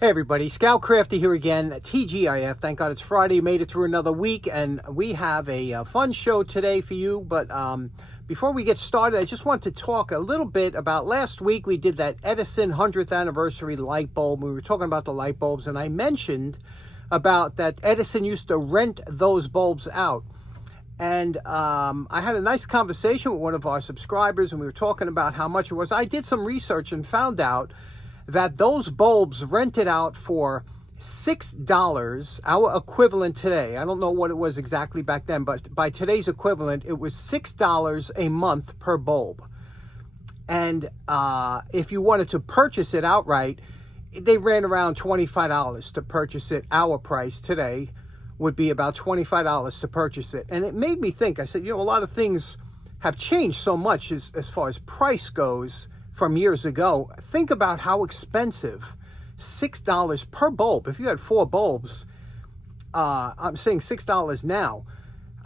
Hey everybody, Scout Crafty here again, TGIF. Thank God it's Friday, made it through another week, and we have a fun show today for you. But before we get started, I just want to talk a little bit about last week. We did that Edison 100th anniversary light bulb. We were talking about the light bulbs, and I mentioned about that Edison used to rent those bulbs out. And I had a nice conversation with one of our subscribers, and we were talking about how much it was. I did some research and found out that those bulbs rented out for $6, our equivalent today. I don't know what it was exactly back then, but by today's equivalent, it was $6 a month per bulb. And if you wanted to purchase it outright, they ran around $25 to purchase it. Our price today would be about $25 to purchase it. And it made me think, I said, you know, a lot of things have changed so much as far as price goes from years ago. Think about how expensive $6 per bulb. If you had 4 bulbs, I'm saying $6 now.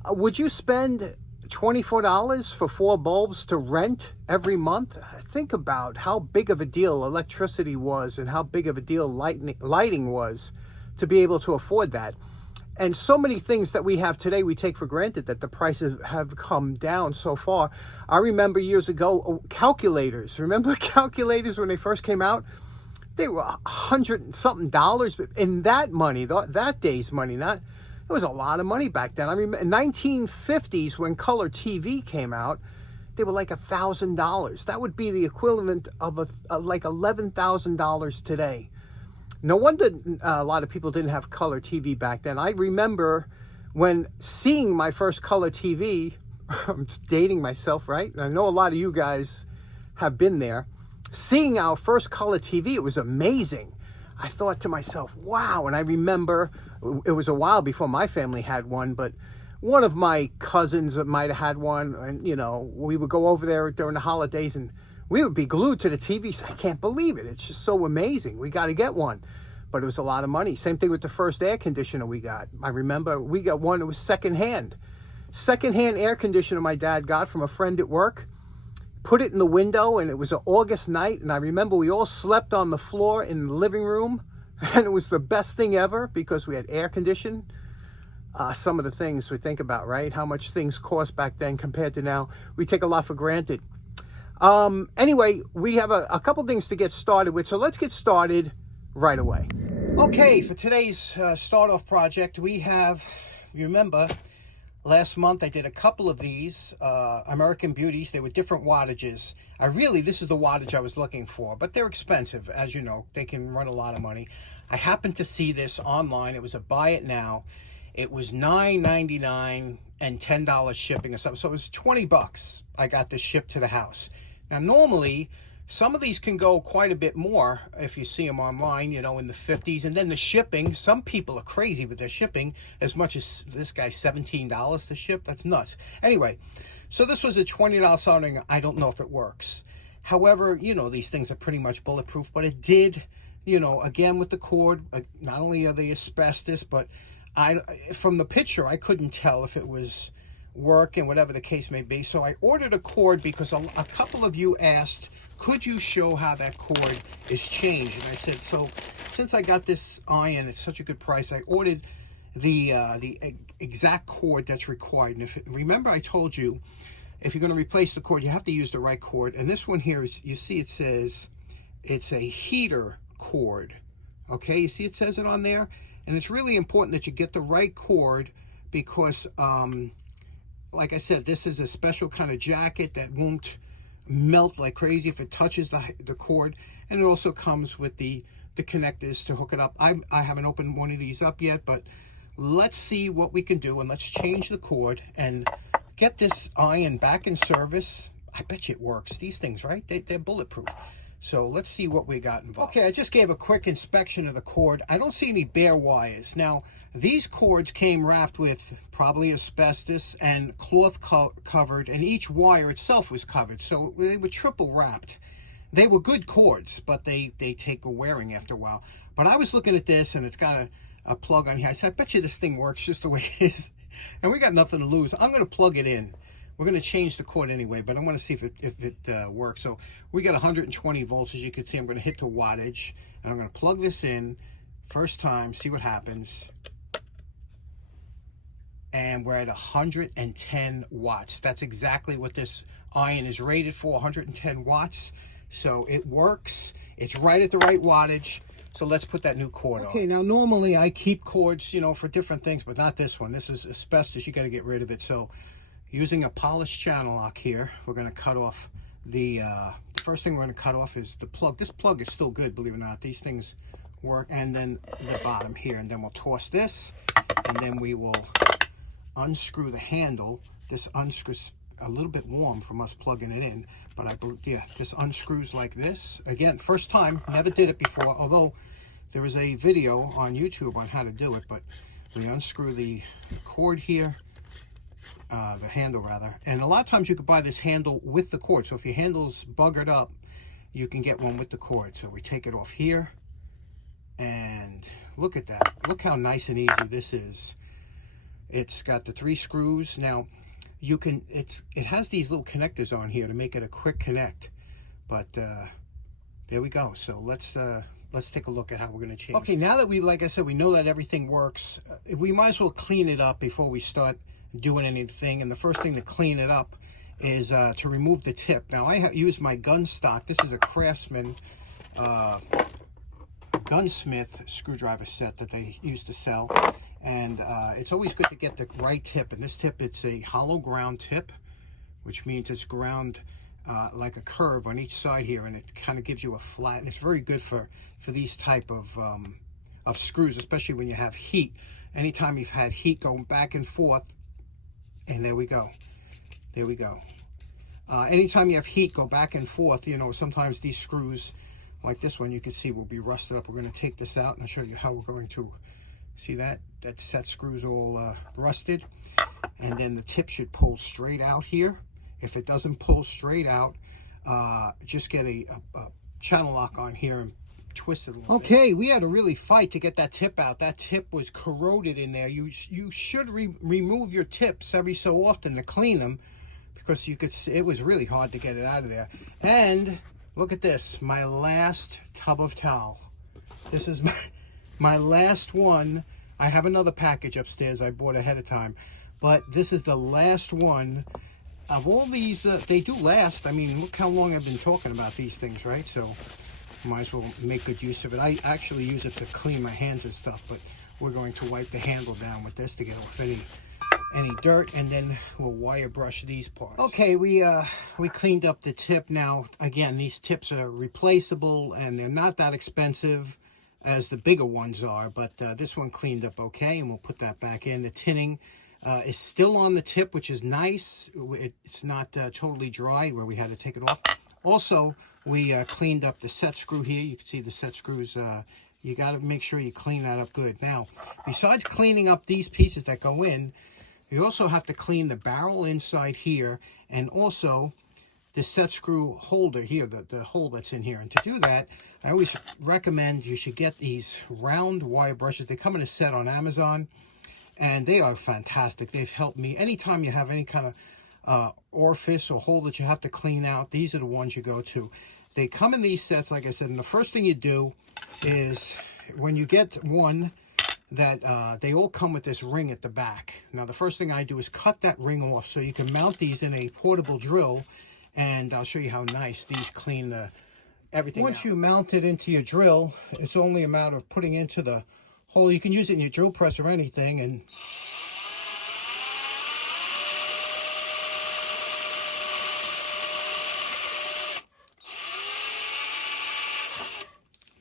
Would you spend $24 for 4 bulbs to rent every month? Think about how big of a deal electricity was and how big of a deal lighting was to be able to afford that. And so many things that we have today, we take for granted that the prices have come down so far. I remember years ago, calculators. Remember calculators when they first came out? They were $100 and something. But in that money, that day's money, it was a lot of money back then. I remember in 1950s when color TV came out, they were like $1,000. That would be the equivalent of like $11,000 today. No wonder a lot of people didn't have color TV back then. I remember when seeing my first color TV, I'm dating myself, right? And I know a lot of you guys have been there. Seeing our first color TV, it was amazing. I thought to myself, wow. And I remember it was a while before my family had one, but one of my cousins might have had one. And, you know, we would go over there during the holidays and we would be glued to the TV. So I can't believe it. It's just so amazing. We got to get one. But it was a lot of money. Same thing with the first air conditioner we got. I remember we got one that was secondhand. Secondhand air conditioner my dad got from a friend at work. Put it in the window, and it was an August night. And I remember we all slept on the floor in the living room. And it was the best thing ever because we had air conditioning. Some of the things we think about, right? How much things cost back then compared to now. We take a lot for granted. Anyway, we have a couple things to get started with. So let's get started right away. Okay, for today's start-off project, we have, you remember, last month I did a couple of these American Beauties. They were different wattages. This is the wattage I was looking for, but they're expensive, as you know. They can run a lot of money. I happened to see this online. It was a buy it now. It was $9.99 and $10 shipping or something. So it was $20. I got this shipped to the house. Now, normally, some of these can go quite a bit more if you see them online, you know, in the 50s. And then the shipping, some people are crazy with their shipping, as much as this guy, $17 to ship. That's nuts. Anyway, so this was a $20 soldering. I don't know if it works. However, you know, these things are pretty much bulletproof, but it did, you know, again with the cord, not only are they asbestos, but from the picture, I couldn't tell if it was work and whatever the case may be. So I ordered a cord because a couple of you asked, could you show how that cord is changed? And I said, so since I got this iron at such a good price, I ordered the exact cord that's required. And remember I told you, if you're going to replace the cord, you have to use the right cord. And this one here is, you see it says it's a heater cord. Okay, you see it says it on there? And it's really important that you get the right cord because, like I said, this is a special kind of jacket that won't melt like crazy if it touches the cord. And it also comes with the connectors to hook it up. I haven't opened one of these up yet, but let's see what we can do, and let's change the cord and get this iron back in service. I bet you it works. These things, right? They're bulletproof. So let's see what we got involved. Okay, I just gave a quick inspection of the cord. I don't see any bare wires. Now, these cords came wrapped with probably asbestos and cloth covered, and each wire itself was covered. So they were triple wrapped. They were good cords, but they take a wearing after a while. But I was looking at this, and it's got a plug on here. I said, I bet you this thing works just the way it is. And we got nothing to lose. I'm going to plug it in. we're going to change the cord anyway, but I want to see if it works. So we got 120 volts. As you can see, I'm going to hit the wattage, and I'm going to plug this in first time, see what happens. And we're at 110 watts. That's exactly what this iron is rated for, 110 watts. So it works. It's right at the right wattage. So let's put that new cord on. Okay, now normally I keep cords, you know, for different things, but not this one. This is asbestos. You got to get rid of it. So using a polished channel lock here, we're going to cut off the first thing we're going to cut off is the plug. This plug is still good, believe it or not. These things work. And then the bottom here. And then we'll toss this. And then we will unscrew the handle. This unscrews a little bit warm from us plugging it in, but I believe, yeah, this unscrews like this. Again, first time, never did it before, although there is a video on YouTube on how to do it. But we unscrew the cord here, the handle rather, and a lot of times you could buy this handle with the cord. So if your handle's buggered up, you can get one with the cord. So we take it off here, and look at that. Look how nice and easy this is. It's got the 3 screws. Now you can, it has these little connectors on here to make it a quick connect, but there we go. So let's take a look at how we're going to change. Okay, now that we, like I said, we know that everything works, we might as well clean it up before we start doing anything. And the first thing to clean it up is to remove the tip. Now I use my gun stock. This is a Craftsman gunsmith screwdriver set that they used to sell, and it's always good to get the right tip. And this tip, it's a hollow ground tip, which means it's ground like a curve on each side here, and it kind of gives you a flat, and it's very good for these type of screws, especially when you have heat. Anytime you've had heat going back and forth, and there we go, there we go. Anytime you have heat go back and forth, you know, sometimes these screws like this one, you can see, will be rusted up. We're going to take this out and I'll show you how we're going to see that set screws all rusted. And then the tip should pull straight out here. If it doesn't pull straight out, just get a channel lock on here and twist it a little bit. Okay, we had to really fight to get that tip out. That tip was corroded in there. You should remove your tips every so often to clean them, because you could see it was really hard to get it out of there. And look at this, my last tub of towel. This is my last one. I have another package upstairs I bought ahead of time, but this is the last one of all these. They do last. I mean, look how long I've been talking about these things, right? So might as well make good use of it. I actually use it to clean my hands and stuff, but we're going to wipe the handle down with this to get off any dirt, and then we'll wire brush these parts. Okay, we cleaned up the tip. Now again, these tips are replaceable and they're not that expensive as the bigger ones are, but this one cleaned up okay, and we'll put that back in. The tinning is still on the tip, which is nice. It's not totally dry where we had to take it off. Also, we cleaned up the set screw here. You can see the set screws. You got to make sure you clean that up good. Now, besides cleaning up these pieces that go in, you also have to clean the barrel inside here, and also the set screw holder here, the hole that's in here. And to do that, I always recommend you should get these round wire brushes. They come in a set on Amazon, and they are fantastic. They've helped me. Anytime you have any kind of orifice or hole that you have to clean out, these are the ones you go to. They come in these sets, like I said, and the first thing you do is, when you get one, that they all come with this ring at the back. Now the first thing I do is cut that ring off, so you can mount these in a portable drill, and I'll show you how nice these clean everything Once out. You mount it into your drill, it's only a matter of putting into the hole. You can use it in your drill press or anything, and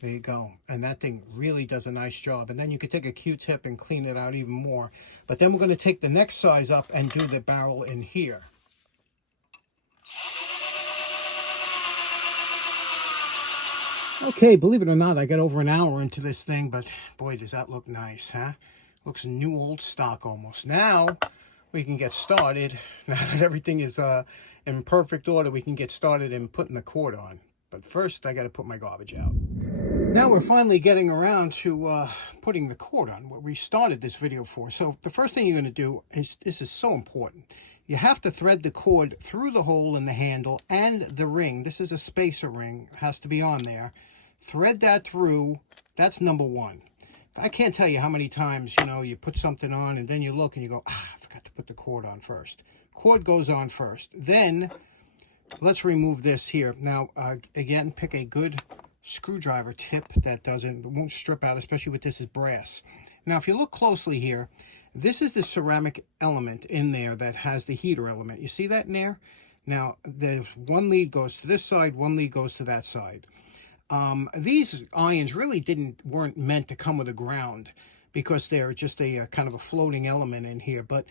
there you go. And that thing really does a nice job. And then you could take a Q-tip and clean it out even more. But then we're going to take the next size up and do the barrel in here. Okay, believe it or not, I got over an hour into this thing, but boy, does that look nice, huh? Looks new old stock almost. Now we can get started. Now that everything is in perfect order, we can get started in putting the cord on. But first, I got to put my garbage out. Now we're finally getting around to putting the cord on, what we started this video for. So the first thing you're going to do is, this is so important, you have to thread the cord through the hole in the handle and the ring. This is a spacer ring, it has to be on there. Thread that through. That's number one. I can't tell you how many times, you know, you put something on and then you look and you go, I forgot to put the cord on first. Cord goes on first. Then let's remove this here. Now, again, pick a good screwdriver tip that won't strip out, especially with this is brass. Now, if you look closely here, this is the ceramic element in there that has the heater element. You see that in there? Now, the one lead goes to this side, one lead goes to that side. These irons really weren't meant to come with a ground because they're just a kind of a floating element in here. But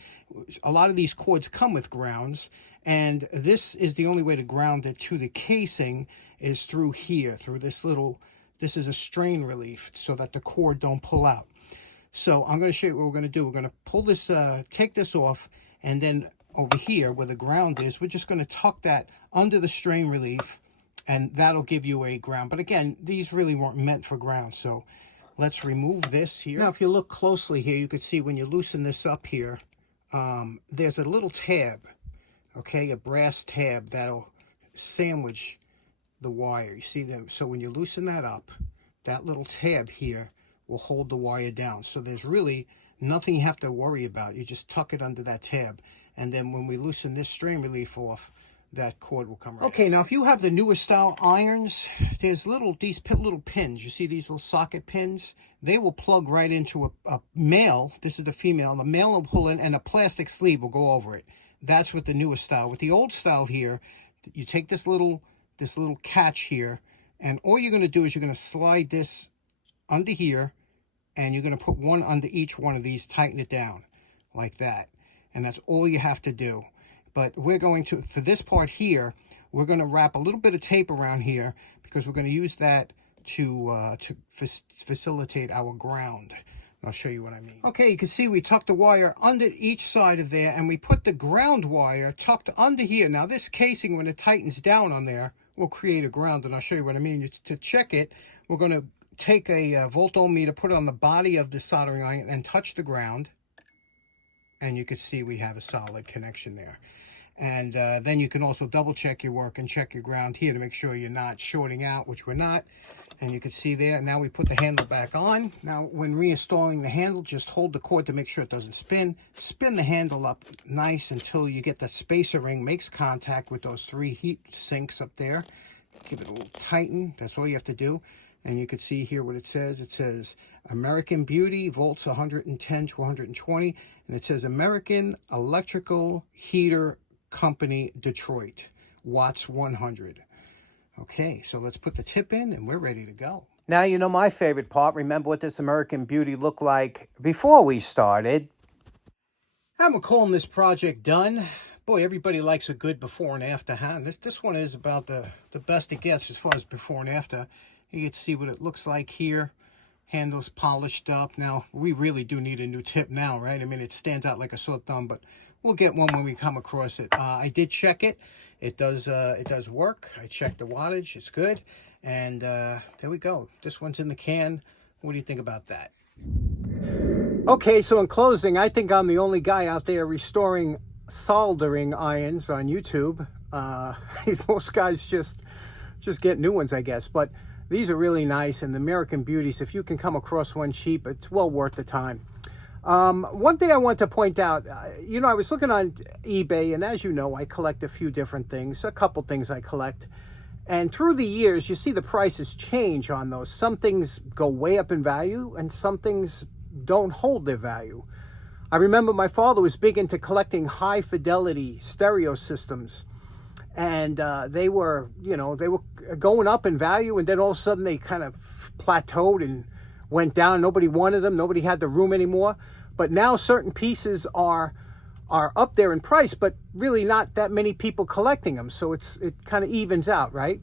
a lot of these cords come with grounds, and this is the only way to ground it to the casing is through here, through this is a strain relief so that the cord don't pull out. So I'm going to show you what we're going to do. We're going to pull this, take this off, and then over here where the ground is, we're just going to tuck that under the strain relief, and that'll give you a ground. But again, these really weren't meant for ground, so let's remove this here. Now, if you look closely here, you can see when you loosen this up here, there's a little tab, okay, a brass tab that'll sandwich the wire. You see them? So when you loosen that up, that little tab here will hold the wire down. So there's really nothing you have to worry about. You just tuck it under that tab. And then when we loosen this strain relief off, that cord will come right out. Now if you have the newer style irons, there's these little pins. You see these little socket pins? They will plug right into a male. This is the female. The male will pull in, and a plastic sleeve will go over it. That's with the newer style. With the old style here, you take this little catch here, and all you're going to do is you're going to slide this under here, and you're going to put one under each one of these, tighten it down like that, and that's all you have to do. But we're going to, for this part here, we're going to wrap a little bit of tape around here because we're going to use that to facilitate our ground. I'll show you what I mean. Okay, you can see we tucked the wire under each side of there, and we put the ground wire tucked under here. Now this casing, when it tightens down on there, will create a ground, and I'll show you what I mean. To check it, we're going to take a voltometer, put it on the body of the soldering iron, and touch the ground. And you can see we have a solid connection there. And then you can also double check your work and check your ground here to make sure you're not shorting out, which we're not. And you can see there. Now we put the handle back on. Now when reinstalling the handle, just hold the cord to make sure it doesn't spin. Spin the handle up nice until you get the spacer ring makes contact with those three heat sinks up there. Give it a little tighten. That's all you have to do. And you can see here what it says. It says American Beauty, volts 110 to 120. And it says American Electrical Heater Company, Detroit, watts 100. Okay, so let's put the tip in and we're ready to go. Now, you know my favorite part. Remember what this American Beauty looked like before we started. I'm calling this project done. Boy, everybody likes a good before and after, huh? This one is about the best it gets as far as before and after. You can see what it looks like here. Handles polished up. Now, we really do need a new tip now, right? I mean, it stands out like a sore thumb, but we'll get one when we come across it. I did check it. It does work. I checked the wattage. It's good. And there we go. This one's in the can. What do you think about that? Okay, so in closing, I think I'm the only guy out there restoring soldering irons on YouTube. Most guys just get new ones, I guess. But these are really nice, and the American Beauties, if you can come across one cheap, it's well worth the time. One thing I want to point out, you know, I was looking on eBay, and as you know, I collect a few different things, a couple things I collect. And through the years, you see the prices change on those. Some things go way up in value, and some things don't hold their value. I remember my father was big into collecting high-fidelity stereo systems. And they were, you know, they were going up in value, and then all of a sudden they kind of plateaued and went down. Nobody wanted them. Nobody had the room anymore. But now certain pieces are up there in price, but really not that many people collecting them. So it kind of evens out, right?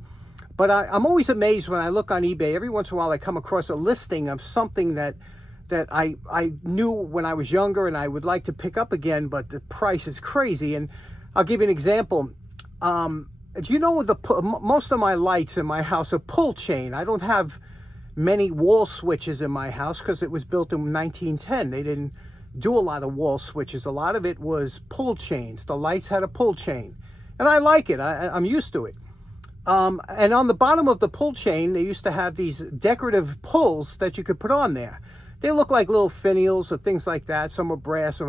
But I'm always amazed when I look on eBay. Every once in a while I come across a listing of something that I knew when I was younger and I would like to pick up again, but the price is crazy. And I'll give you an example. Do you know most of my lights in my house are pull chain? I don't have many wall switches in my house because it was built in 1910. They didn't do a lot of wall switches. A lot of it was pull chains. The lights had a pull chain. And I like it. I'm used to it. And on the bottom of the pull chain, they used to have these decorative pulls that you could put on there. They look like little finials or things like that. Some were brass.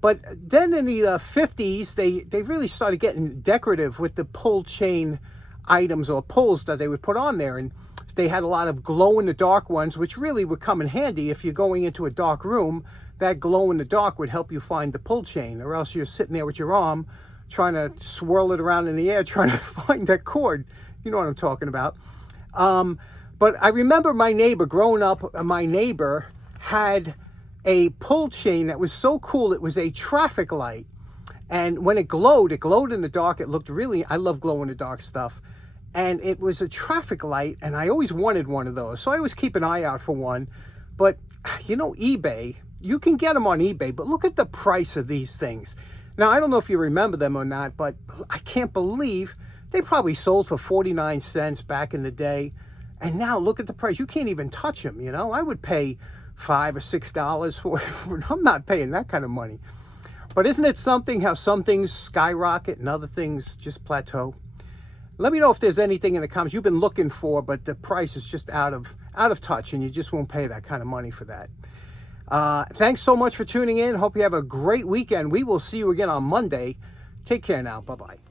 But then in the 50s, they really started getting decorative with the pull chain items or pulls that they would put on there. And they had a lot of glow-in-the-dark ones, which really would come in handy if you're going into a dark room. That glow-in-the-dark would help you find the pull chain, or else you're sitting there with your arm trying to swirl it around in the air, trying to find that cord. You know what I'm talking about. But I remember my neighbor, growing up, my neighbor had a pull chain that was so cool. It was a traffic light. And when it glowed in the dark. It looked really, I love glow-in-the-dark stuff. And it was a traffic light, and I always wanted one of those. So I always keep an eye out for one. But, you know, eBay, you can get them on eBay, but look at the price of these things. Now, I don't know if you remember them or not, but I can't believe they probably sold for 49 cents back in the day. And now look at the price. You can't even touch them, you know. I would pay $5 or $6 for it. I'm not paying that kind of money. But isn't it something how some things skyrocket and other things just plateau? Let me know if there's anything in the comments you've been looking for, but the price is just out of touch, and you just won't pay that kind of money for that. Thanks so much for tuning in. Hope you have a great weekend. We will see you again on Monday. Take care now. Bye-bye.